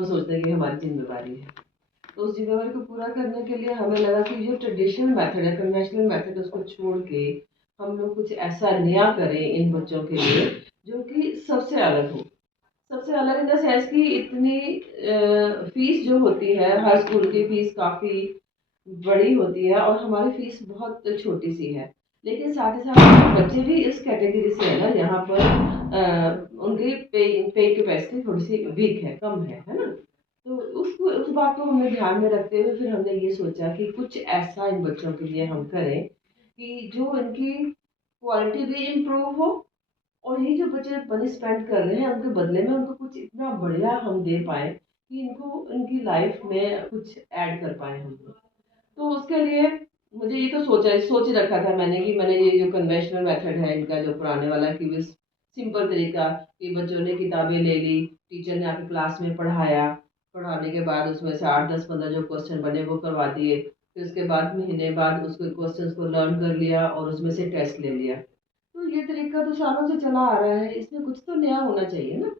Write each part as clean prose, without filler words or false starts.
हम सोचते हैं कि हमारी जिम्मेदारी है। तो उस जिम्मेदारी को पूरा करने के लिए हमें लगा कि जो ट्रेडिशनल मेथड है, कन्वेंशनल मेथड, उसको छोड़ के हम लोग कुछ ऐसा नया करें इन बच्चों के लिए जो कि सबसे अलग हो। सबसे अलग इन द सेंस कि इतनी फीस जो होती है, हर स्कूल की फीस काफ़ी बड़ी होती है और हमारी फीस बहुत छोटी सी है। लेकिन साथ ही साथ बच्चे भी इस कैटेगरी से है ना, यहाँ पर उनकी पे कैपेसिटी थोड़ी सी वीक है, कम है ना। तो उस बात को हमने ध्यान में रखते हुए फिर हमने ये सोचा कि कुछ ऐसा इन बच्चों के लिए हम करें कि जो इनकी क्वालिटी भी इम्प्रूव हो, और ये जो बच्चे मनी स्पेंड कर रहे हैं उनके बदले में उनको कुछ इतना बढ़िया हम दे पाए कि इनको इनकी लाइफ में कुछ ऐड कर पाए हम लोग। तो उसके लिए मुझे ये तो सोच ही रखा था मैंने कि मैंने ये जो कन्वेंशनल मेथड है इनका, जो पुराने वाला कि बस सिंपल तरीका कि बच्चों ने किताबें ले ली, टीचर ने आके क्लास में पढ़ाया, पढ़ाने के बाद उसमें से 8 10 15 जो क्वेश्चन बने वो करवा दिए, फिर उसके बाद महीने बाद उसको क्वेश्चन को लर्न कर लिया और उसमें से टेस्ट ले लिया। तो ये तरीका तो सालों से चला आ रहा है, इसमें कुछ तो नया होना चाहिए ना।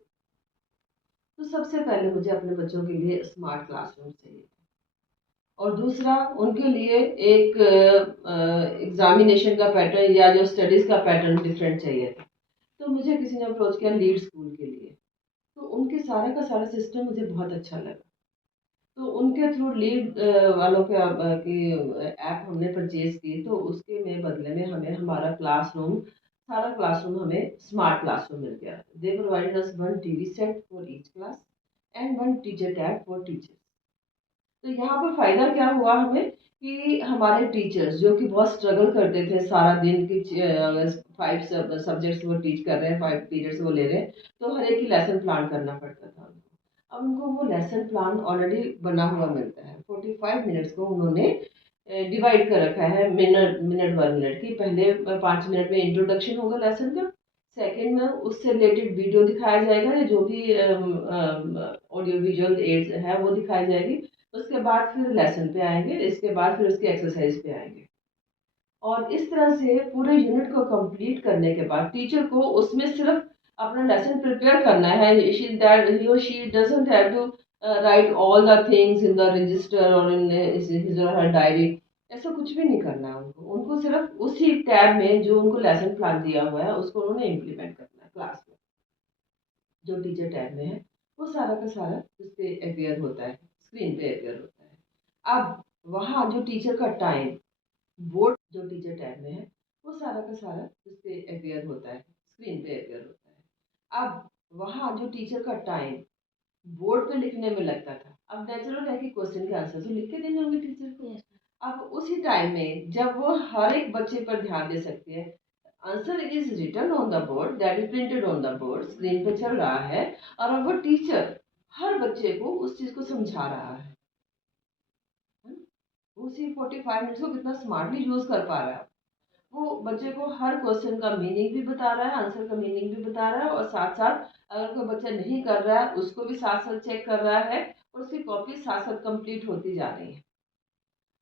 तो सबसे पहले मुझे अपने बच्चों के लिए स्मार्ट क्लासरूम चाहिए, और दूसरा उनके लिए एक एग्जामिनेशन का पैटर्न या जो स्टडीज का पैटर्न डिफरेंट चाहिए था। तो मुझे किसी ने अप्रोच किया लीड स्कूल के लिए, तो उनके सारे का सारा सिस्टम मुझे बहुत अच्छा लगा। तो उनके थ्रू लीड वालों के की ऐप हमने परचेज की, तो उसके में बदले में हमें हमारा क्लासरूम, सारा क्लासरूम हमें स्मार्ट क्लासरूम मिल गया। दे provided us one TV set for each class and one teacher tab for teachers. तो यहाँ पर फायदा क्या हुआ हमें कि हमारे टीचर्स जो कि बहुत स्ट्रगल करते थे सारा दिन की, 5 सब्जेक्ट्स वो टीच कर रहे हैं, 5 पीरियड्स वो ले रहे हैं, तो हर एक की लेसन प्लान करना पड़ता था उनको। अब उनको वो लेसन प्लान ऑलरेडी बना हुआ मिलता है। 45 मिनट्स को उन्होंने डिवाइड कर रखा है, मिनट मिनट 1 मिनट की। पहले 5 मिनट में इंट्रोडक्शन होगा लेसन का, सेकंड में उससे रिलेटेड वीडियो दिखाया जाएगा या जो भी ऑडियो विजुअल एड्स है वो दिखाई जाएगी। उसके बाद फिर लेसन पे आएंगे, इसके बाद फिर उसके एक्सरसाइज पे आएंगे। और इस तरह से पूरे यूनिट को कंप्लीट करने के बाद टीचर को उसमें सिर्फ अपना लेसन प्रिपेयर करना है। ही और she doesn't have to write all the things in the register और इन हिज और हर डायरी। ऐसा कुछ भी नहीं करना है उनको, उनको सिर्फ उसी टैब में जो उनको लेसन प्लान दिया हुआ है उसको उन्होंने इम्प्लीमेंट करना है क्लास में। जो टीचर टैब में है वो सारा का सारा उस पे अपेयर होता है, स्क्रीन पे अपेयर होता है। अब वहाँ जो टीचर का टाइम, बोर्ड जो टीचर टैब में है वो सारा का सारा उस पे अपेयर होता है, स्क्रीन पे अपेयर होता है। अब वहाँ जो टीचर का टाइम बोर्ड पे लिखने में लगता था, अब नेचुरल है कि क्वेश्चन के आंसर तो लिख के देने होंगे टीचर को। अब उसी टाइम में जब वो हर एक बच्चे पर ध्यान दे सकती है, answer is written on the board, that is printed on the board, screen पे चल रहा है, और अब वो टीचर हर बच्चे को उस चीज को समझा रहा है। उसी 45 मिनट्स को कितना स्मार्टली यूज कर पा रहा है। वो बच्चे को हर क्वेश्चन का मीनिंग भी बता रहा है, आंसर का मीनिंग भी बता रहा है, और साथ साथ अगर कोई बच्चा नहीं कर रहा है उसको भी साथ साथ चेक कर रहा है, और उसकी कॉपी साथ साथ कंप्लीट होती जा रही है।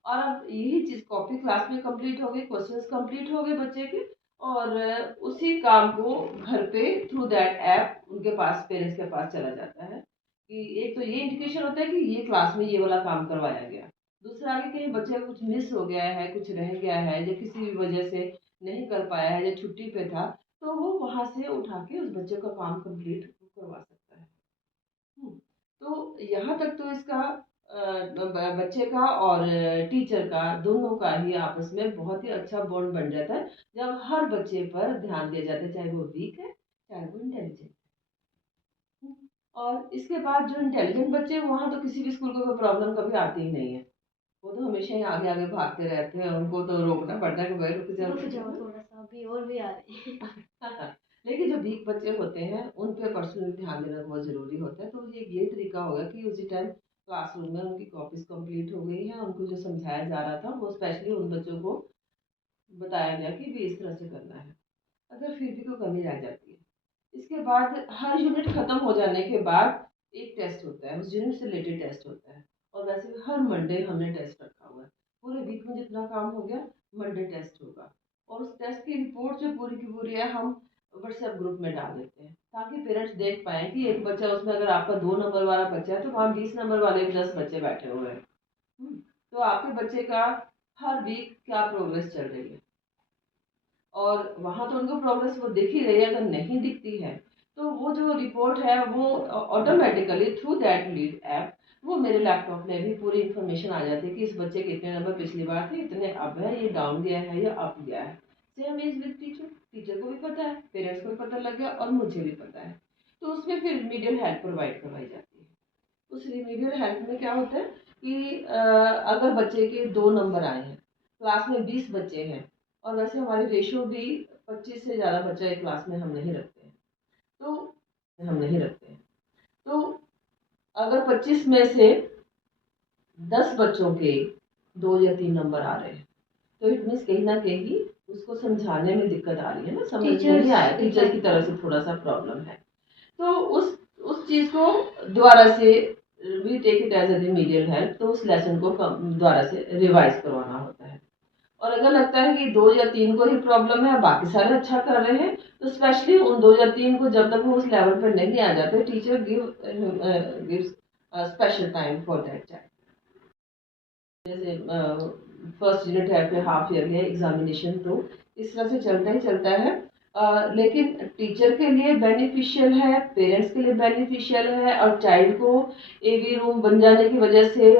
और अब यही चीज कॉपी क्लास में कंप्लीट हो गई, क्वेश्चंस कंप्लीट हो गए बच्चे के, और उसी काम को घर पे थ्रू दैट ऐप उनके पास, पेरेंट्स के पास चला जाता है कि एक तो ये इंडिकेशन होता है कि ये क्लास में ये वाला काम करवाया गया। दूसरा, आगे कहीं बच्चे का कुछ मिस हो गया है, कुछ रह गया है, या किसी भी वजह से नहीं कर पाया है या छुट्टी पे था, तो वो वहां से उठा के उस बच्चे का काम कंप्लीट करवा सकता है। हम्म, तो यहाँ तक तो इसका बच्चे का और टीचर का, दोनों का ही आपस में बहुत ही अच्छा बॉन्ड बन जाता है जब हर बच्चे पर ध्यान दिया जाता है, चाहे वो वीक है चाहे वो इंटेलिजेंट है। और इसके बाद जो इंटेलिजेंट बच्चे, वहाँ तो किसी भी स्कूल को कोई प्रॉब्लम कभी आती ही नहीं है। वो तो हमेशा ही आगे आगे भागते रहते हैं, उनको तो रोकना पड़ता है कि भाई रुक जाओ थोड़ा सा, अभी और भी आ रहे हैं। लेकिन जो वीक बच्चे होते हैं उन पे पर्सनली ध्यान देना बहुत जरूरी होता है। तो ये तरीका होगा कि उसी टाइम क्लासरूम में उनकी कॉपीज कंप्लीट हो गई हैं, उनको जो समझाया जा रहा था वो स्पेशली उन बच्चों को बताया गया कि भी इस तरह से करना है। अगर फिर भी कोई कमी रह जाती है, इसके बाद हर यूनिट खत्म हो जाने के बाद एक टेस्ट होता है, उस यूनिट से रिलेटेड टेस्ट होता है। और वैसे भी हर मंडे हमने टेस्ट रखा हुआ है, पूरे वीक में जितना काम हो गया मंडे टेस्ट होगा। और उस टेस्ट की रिपोर्ट जो पूरी की पूरी है, हम व्हाट्सएप ग्रुप में डाल देते हैं ताकि पेरेंट्स देख पाए कि एक बच्चा उसमें, अगर आपका 2 नंबर वाला बच्चा है तो वहाँ 20 नंबर वाले भी 10 बच्चे बैठे हुए हैं। तो आपके बच्चे का हर वीक क्या प्रोग्रेस चल रही है, और वहाँ तो उनको प्रोग्रेस वो दिख ही रही है। अगर नहीं दिखती है तो वो जो रिपोर्ट है वो automatically through that lead app वो मेरे लैपटॉप में भी पूरी इन्फॉर्मेशन आ जाती है कि इस बच्चे के इतने नंबर पिछली बार थे, इतने अब है, ये डाउन गया है या अप गया है। Same is with teacher, teacher को भी पता है, पेरेंट्स को भी पता लग गया और मुझे भी पता है। तो उसमें फिर रिमीडियल हेल्प प्रोवाइड करवाई जाती है। उस रिमीडियल हेल्प में क्या होता है कि अगर बच्चे के 2 नंबर आए हैं, क्लास में 20 बच्चे हैं, और वैसे हमारी रेशियो भी 25 से ज़्यादा बच्चा एक क्लास में हम नहीं रखते हैं, तो अगर 25 में से 10 बच्चों के 2 या 3 नंबर आ रहे हैं तो इट मीन्स कहीं ना कहीं उसको समझाने में दिक्कत आ रही है ना, समझ नहीं आया, टीचर की तरफ से थोड़ा सा प्रॉब्लम है। तो उस चीज़ को दोबारा से we take it as a remedial help, तो उस लेसन को दोबारा से रिवाइज करवाना होता है। और अगर लगता है कि 2 या 3 को ही प्रॉब्लम है, बाकी सारे अच्छा कर रहे हैं, तो स्पेशली उन 2 या 3 को जब तक वो उस लेवल पर नहीं आ जाते, teacher gives special time for that child. जैसे फर्स्ट यूनिट है, फिर हाफ ईयर है, एग्जामिनेशन, तो इस तरह से चलता ही चलता है। लेकिन टीचर के लिए बेनिफिशियल है, पेरेंट्स के लिए बेनिफिशियल है, और चाइल्ड को एवी रूम बन जाने की वजह से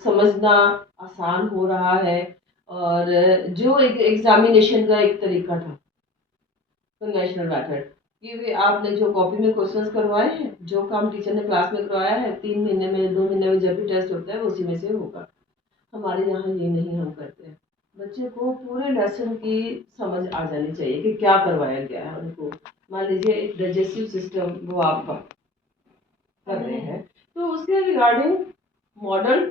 समझना आसान हो रहा है। और जो एक एग्जामिनेशन का एक तरीका था कन्वेंशनल मेथड, कि वे आपने जो कॉपी में क्वेश्चंस करवाए हैं, जो काम टीचर ने क्लास में करवाया है, 3 महीने में 2 महीने में जब भी टेस्ट होता है वो उसी में से होगा। हमारे यहाँ ये नहीं हम करते हैं। बच्चे को पूरे लेसन की समझ आ जानी चाहिए कि क्या करवाया गया है उनको। मान लीजिए एक डाइजेस्टिव सिस्टम वो आपका कर रहे हैं, तो उसके रिगार्डिंग मॉडल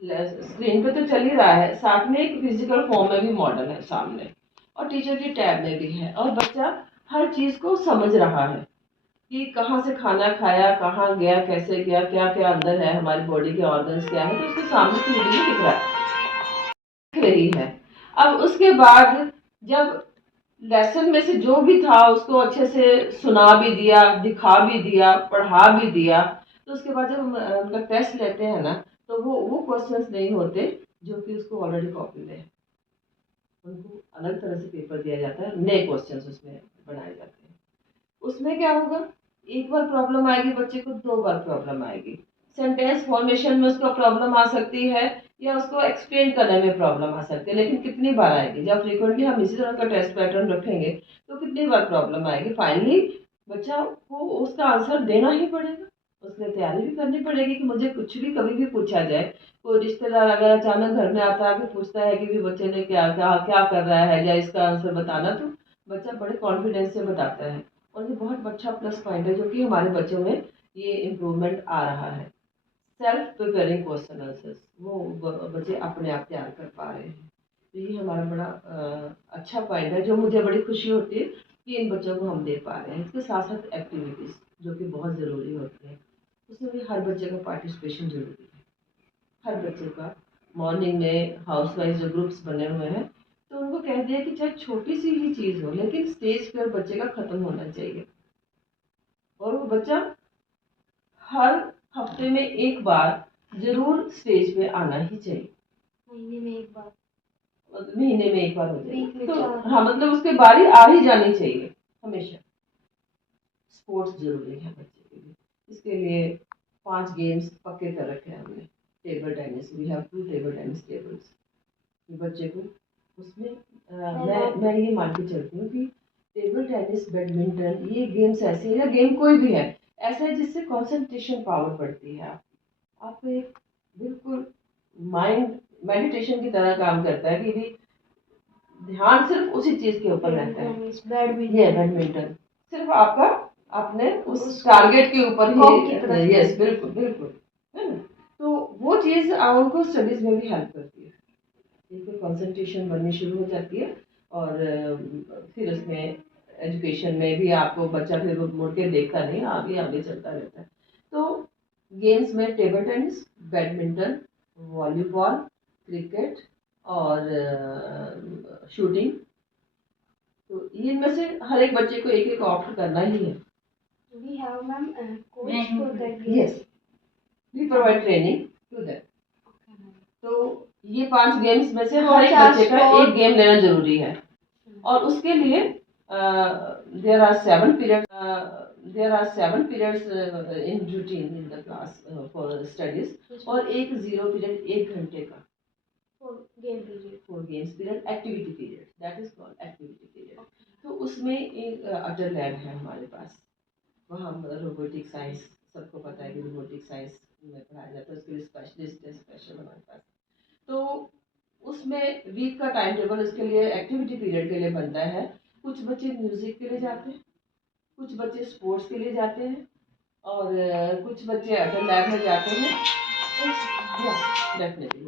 स्क्रीन पे तो चल ही रहा है, साथ में एक फिजिकल फॉर्म में भी मॉडल है सामने, और टीचर की टैब में भी है, और बच्चा हर चीज को समझ रहा है कि कहाँ से खाना खाया, कहाँ गया, कैसे गया, क्या क्या अंदर है, हमारी बॉडी के ऑर्गन्स क्या है, तो उसके सामने क्लियरली दिख रहा है, दिख रही है। अब उसके बाद जब लेसन में से जो भी था उसको अच्छे से सुना भी दिया, दिखा भी दिया, पढ़ा भी दिया, तो उसके बाद जब हम उनका टेस्ट लेते हैं ना, तो वो क्वेश्चंस नहीं होते जो कि उसको ऑलरेडी कॉपी में है। उनको अलग तरह से पेपर दिया जाता है, नए क्वेश्चंस उसमें बनाए जाते हैं। उसमें क्या होगा, एक बार प्रॉब्लम आएगी बच्चे को, 2 बार प्रॉब्लम आएगी, सेंटेंस फॉर्मेशन में उसको प्रॉब्लम आ सकती है, या उसको एक्सप्लेन करने में प्रॉब्लम आ सकती है, लेकिन कितनी बार आएगी? जब फ्रीक्वेंटली हम इसी तरह का टेस्ट पैटर्न रखेंगे तो कितनी बार प्रॉब्लम आएगी? फाइनली बच्चा को उसका आंसर देना ही पड़ेगा, उसके लिए तैयारी भी करनी पड़ेगी कि मुझे कुछ भी कभी भी पूछा जाए, कोई रिश्तेदार अगर अचानक घर में आता है, पूछता है कि भी बच्चे ने क्या क्या क्या कर रहा है या इसका आंसर बताना, तो बच्चा बड़े कॉन्फिडेंस से बताता है, और ये बहुत अच्छा प्लस पॉइंट है जो कि हमारे बच्चों में ये इम्प्रूवमेंट आ रहा है। सेल्फ प्रिपेयरिंग क्वेश्चन आंसर्स वो बच्चे अपने आप तैयार कर पा रहे हैं, तो ये हमारा बड़ा अच्छा पॉइंट है, जो मुझे बड़ी खुशी होती है कि इन बच्चों को हम दे पा रहे हैं। इसके साथ साथ एक्टिविटीज़ जो कि बहुत ज़रूरी होती है, उसमें भी हर बच्चे का पार्टिसिपेशन जरूरी है। हर बच्चे का मॉर्निंग में हाउस वाइज जो ग्रुप्स बने हुए हैं, तो उनको कह दिया कि चाहे छोटी सी ही चीज़ हो, लेकिन स्टेज पर बच्चे का ख़त्म होना चाहिए, और वो बच्चा हर हफ्ते में एक बार जरूर स्टेज पे आना ही चाहिए। महीने में एक बार, महीने में एक बार हो जाए तो हाँ, मतलब उसके बारी आ ही जानी चाहिए हमेशा। स्पोर्ट्स जरूरी है बच्चे के लिए, इसके लिए 5 गेम्स पक्के कर रखे हैं हमने। Table tennis, we have 2 table tennis tables, बच्चे को उसमें मैं ये मान के चलती हूँ कि टेबल टेनिस, बैडमिंटन, ये गेम्स ऐसे हैं, या गेम कोई भी है ऐसा है जिससे कंसंट्रेशन पावर बढ़ती है। आपको एक बिल्कुल माइंड मेडिटेशन की तरह काम करता है कि भी ध्यान सिर्फ उसी चीज के ऊपर रहता है। बैडमिंटन सिर्फ आपका अपने उस टारगेट के ऊपर ही, यस बिल्कुल बिल्कुल, है ना? तो वो चीज उनको स्टडीज में भी हेल्प करती है, इनकी कंसंट्रेशन बननी शुरू हो जाती है, और फिर उसमें एजुकेशन में भी आपको बच्चा फिर मुड़ के देखता नहीं, आगे आगे चलता रहता है। तो गेम्स में table tennis, badminton, volleyball, cricket और शूटिंग, तो इनमें से हर एक बच्चे को एक एक ऑप्ट करना ही है। We have ma'am coach for that game. Yes, we provide training to them. Okay, ma'am. तो ये 5 गेम्स में से तो हर एक अच्छा, बच्चे का sport- एक गेम लेना जरूरी है। और उसके लिए there are 7 period in routine in the class for studies, और एक 0 पीरियड 1 घंटे का For game period. For games period, activity period, that is called activity period. तो उसमें एक अटल लैब है हमारे पास, वहाँ रोबोटिक साइंस, सबको पता है कि रोबोटिक साइंस में पढ़ाया जाता है, उसके लिए स्पेशलिस्ट है स्पेशल हमारे पास। तो उसमें वीक का टाइम टेबल उसके लिए एक्टिविटी पीरियड के लिए बनता है। कुछ बच्चे म्यूजिक के लिए जाते हैं, कुछ बच्चे स्पोर्ट्स के लिए जाते हैं, और कुछ बच्चे अटल लैब में जाते हैं। डेफिनेटली